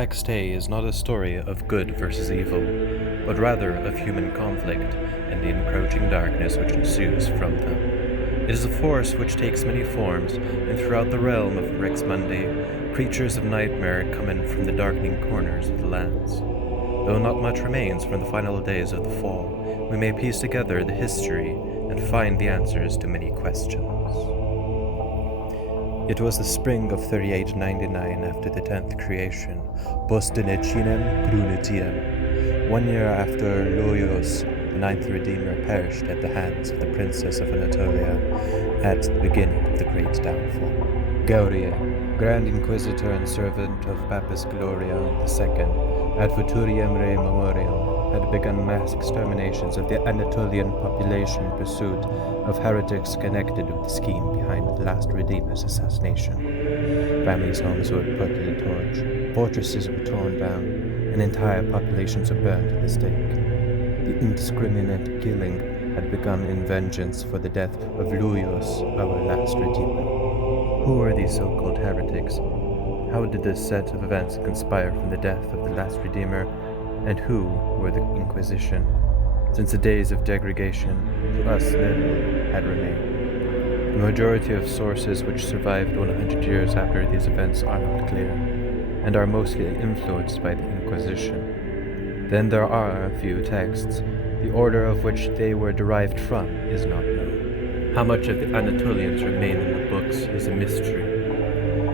Pax Dei is not a story of good versus evil, but rather of human conflict and the encroaching darkness which ensues from them. It is a force which takes many forms, and throughout the realm of Pax Mundi, creatures of nightmare come in from the darkening corners of the lands. Though not much remains from the final days of the fall, we may piece together the history and find the answers to many questions. It was the spring of 3899 after the 10th creation, post-Denecinem Grunetiem, 1 year after Loios, the 9th Redeemer, perished at the hands of the Princess of Anatolia at the beginning of the Great Downfall. Gaurie, Grand Inquisitor and servant of Papus Gloria II, ad futuriam Rei Memoriam, had begun mass exterminations of the Anatolian population in pursuit of heretics connected with the scheme behind the last Redeemer's assassination. Families' homes were put to the torch, fortresses were torn down, and entire populations were burned at the stake. The indiscriminate killing had begun in vengeance for the death of Luios, our last Redeemer. Who were these so-called heretics? How did this set of events conspire from the death of the last Redeemer? And who were the Inquisition? Since the days of degradation, to us little had remained. The majority of sources which survived 100 years after these events are not clear, and are mostly influenced by the Inquisition. Then there are a few texts. The order of which they were derived from is not known. How much of the Anatolians remain in the books is a mystery.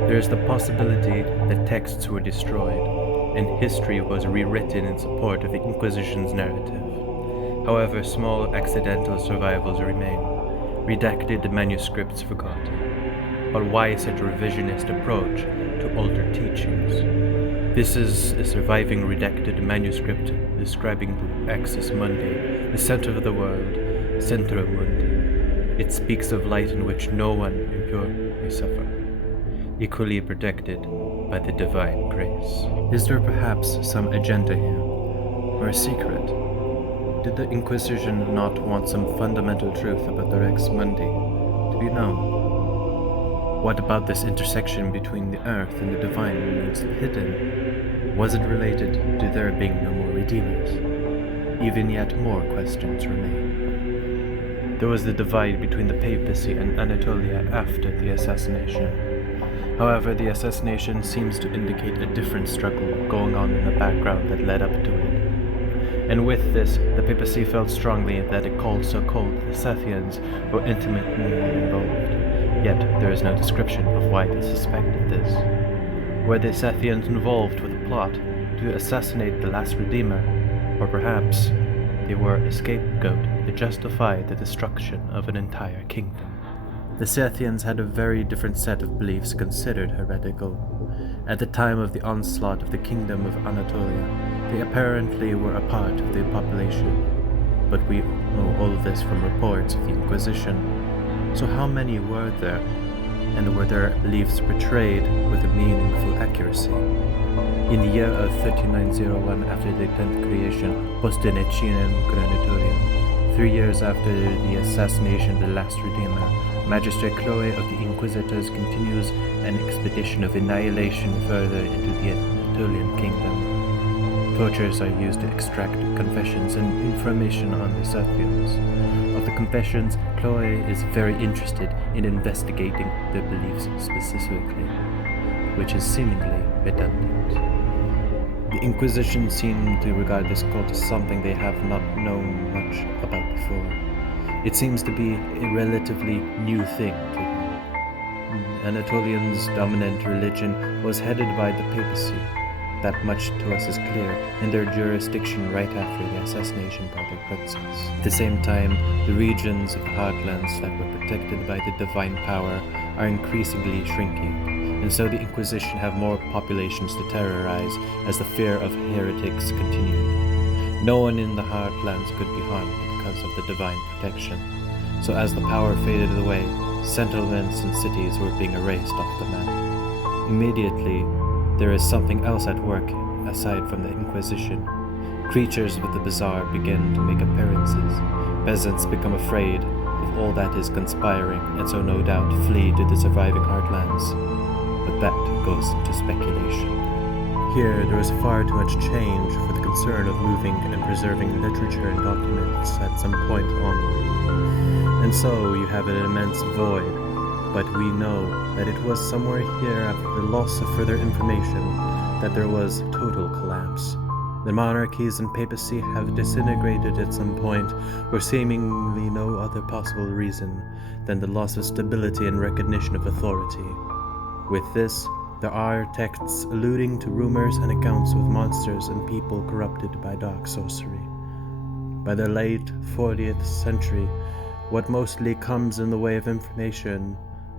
There is the possibility that texts were destroyed, and history was rewritten in support of the Inquisition's narrative. However, small accidental survivals remain, redacted manuscripts forgotten. But why such a revisionist approach to older teachings? This is a surviving redacted manuscript describing the Pax Mundi, the center of the world, Centrum Mundi. It speaks of light in which no one impure may suffer, equally protected by the divine grace. Is there perhaps some agenda here, or a secret? Did the Inquisition not want some fundamental truth about the Rex Mundi to be known? What about this intersection between the earth and the divine remains hidden? Was it related to there being no more Redeemers? Even yet more questions remain. There was the divide between the papacy and Anatolia after the assassination. However, the assassination seems to indicate a different struggle going on in the background that led up to it. And with this, the papacy felt strongly that the so-called Scythians were intimately involved. Yet there is no description of why they suspected this. Were the Scythians involved with a plot to assassinate the last Redeemer, or perhaps they were a scapegoat to justify the destruction of an entire kingdom? The Scythians had a very different set of beliefs considered heretical. At the time of the onslaught of the kingdom of Anatolia, they apparently were a part of the population. But we know all of this from reports of the Inquisition. So how many were there, and were their beliefs portrayed with a meaningful accuracy? In the year of 3901 after the 10th creation, post-Denecinem Granitorium, 3 years after the assassination of the last Redeemer, Magister Chloe of the Inquisitors continues an expedition of annihilation further into the Anatolian kingdom. Tortures are used to extract confessions and information on the Scythians. Of the confessions, Chloe is very interested in investigating their beliefs specifically, which is seemingly redundant. The Inquisition seem to regard this cult as something they have not known much about before. It seems to be a relatively new thing to them. Anatolians' dominant religion was headed by the papacy. That much to us is clear in their jurisdiction right after the assassination by their princess. At the same time, the regions of the heartlands that were protected by the divine power are increasingly shrinking, and so the Inquisition have more populations to terrorize as the fear of heretics continued. No one in the heartlands could be harmed because of the divine protection. So as the power faded away, settlements and cities were being erased off the map. Immediately, there is something else at work aside from the Inquisition. Creatures with the bizarre begin to make appearances. Peasants become afraid of all that is conspiring, and so no doubt flee to the surviving heartlands. But that goes into speculation. Here, there was far too much change for the concern of moving and preserving literature and documents at some point onward. And so you have an immense void, but we know that it was somewhere here after the loss of further information that there was total collapse. The monarchies and papacy have disintegrated at some point for seemingly no other possible reason than the loss of stability and recognition of authority. With this, there are texts alluding to rumors and accounts with monsters and people corrupted by dark sorcery. By the late 40th century, what mostly comes in the way of information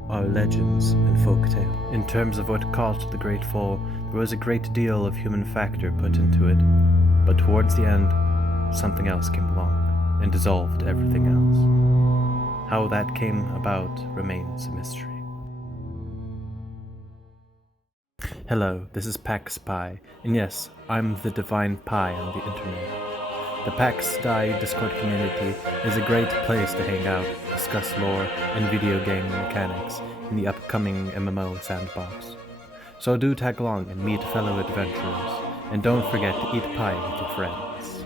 are legends and folktale. In terms of what caused the Great Fall, there was a great deal of human factor put into it, but towards the end, something else came along and dissolved everything else. How that came about remains a mystery. Hello, this is Pax Pi, and yes, I'm the divine Pi on the internet. The Pax Dei Discord community is a great place to hang out, discuss lore, and video game mechanics in the upcoming MMO sandbox. So do tag along and meet fellow adventurers, and don't forget to eat pie with your friends.